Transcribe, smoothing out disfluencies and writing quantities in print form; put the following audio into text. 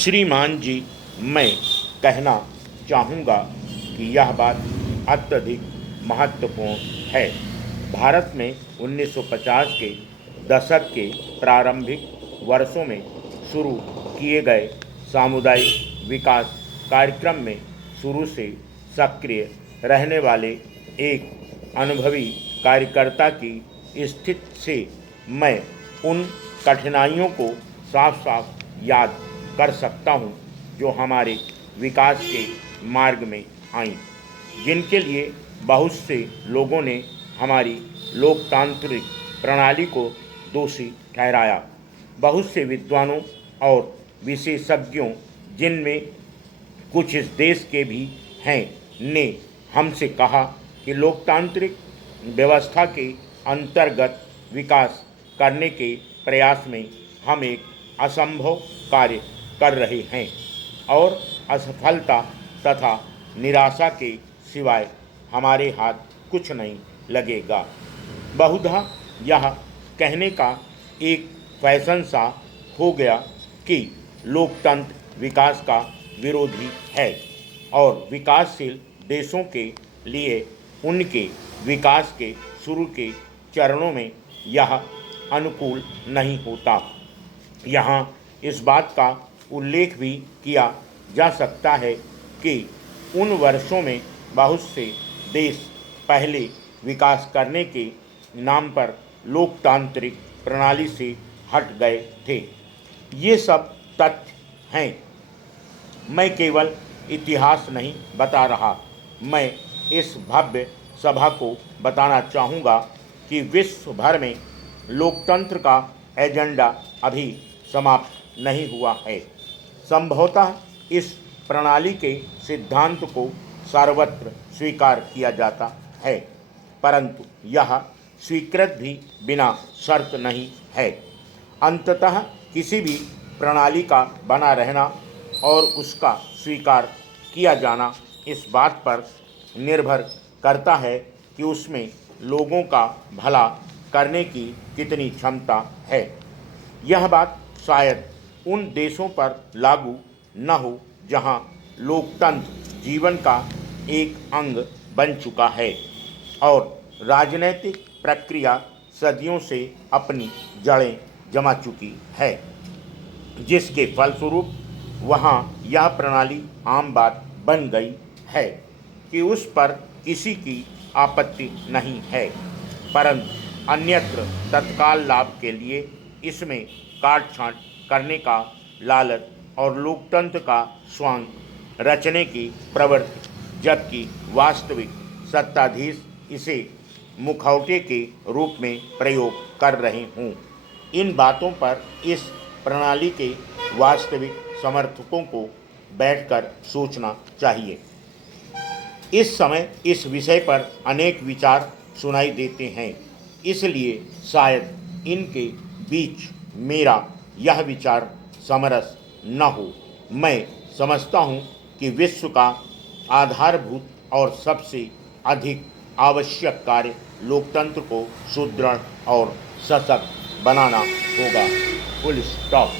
श्रीमान जी, मैं कहना चाहूँगा कि यह बात अत्यधिक महत्वपूर्ण है। भारत में 1950 के दशक के प्रारंभिक वर्षों में शुरू किए गए सामुदायिक विकास कार्यक्रम में शुरू से सक्रिय रहने वाले एक अनुभवी कार्यकर्ता की स्थिति से मैं उन कठिनाइयों को साफ साफ याद कर सकता हूँ जो हमारे विकास के मार्ग में आईं, जिनके लिए बहुत से लोगों ने हमारी लोकतांत्रिक प्रणाली को दोषी ठहराया। बहुत से विद्वानों और विशेषज्ञों, जिनमें कुछ इस देश के भी हैं, ने हमसे कहा कि लोकतांत्रिक व्यवस्था के अंतर्गत विकास करने के प्रयास में हम एक असंभव कार्य कर रहे हैं और असफलता तथा निराशा के सिवाय हमारे हाथ कुछ नहीं लगेगा। बहुधा यह कहने का एक फैशन सा हो गया कि लोकतंत्र विकास का विरोधी है और विकासशील देशों के लिए उनके विकास के शुरू के चरणों में यह अनुकूल नहीं होता। यहाँ इस बात का उल्लेख भी किया जा सकता है कि उन वर्षों में बहुत से देश पहले विकास करने के नाम पर लोकतांत्रिक प्रणाली से हट गए थे। ये सब तथ्य हैं। मैं केवल इतिहास नहीं बता रहा, मैं इस भव्य सभा को बताना चाहूँगा कि विश्व भर में लोकतंत्र का एजेंडा अभी समाप्त नहीं हुआ है। संभवतः इस प्रणाली के सिद्धांत को सर्वत्र स्वीकार किया जाता है, परंतु यह स्वीकृत भी बिना शर्त नहीं है। अंततः किसी भी प्रणाली का बना रहना और उसका स्वीकार किया जाना इस बात पर निर्भर करता है कि उसमें लोगों का भला करने की कितनी क्षमता है। यह बात शायद उन देशों पर लागू न हो जहां लोकतंत्र जीवन का एक अंग बन चुका है और राजनीतिक प्रक्रिया सदियों से अपनी जड़ें जमा चुकी है, जिसके फलस्वरूप वहां यह प्रणाली आम बात बन गई है कि उस पर किसी की आपत्ति नहीं है, परंतु अन्यत्र तत्काल लाभ के लिए इसमें काट-छाँट करने का लालच और लोकतंत्र का स्वांग रचने की प्रवृत्ति, जबकि वास्तविक सत्ताधीश इसे मुखौटे के रूप में प्रयोग कर रहे हों। इन बातों पर इस प्रणाली के वास्तविक समर्थकों को बैठकर सोचना चाहिए। इस समय इस विषय पर अनेक विचार सुनाई देते हैं, इसलिए शायद इनके बीच मेरा यह विचार समरस न हो। मैं समझता हूँ कि विश्व का आधारभूत और सबसे अधिक आवश्यक कार्य लोकतंत्र को सुदृढ़ और सशक्त बनाना होगा। Full stop.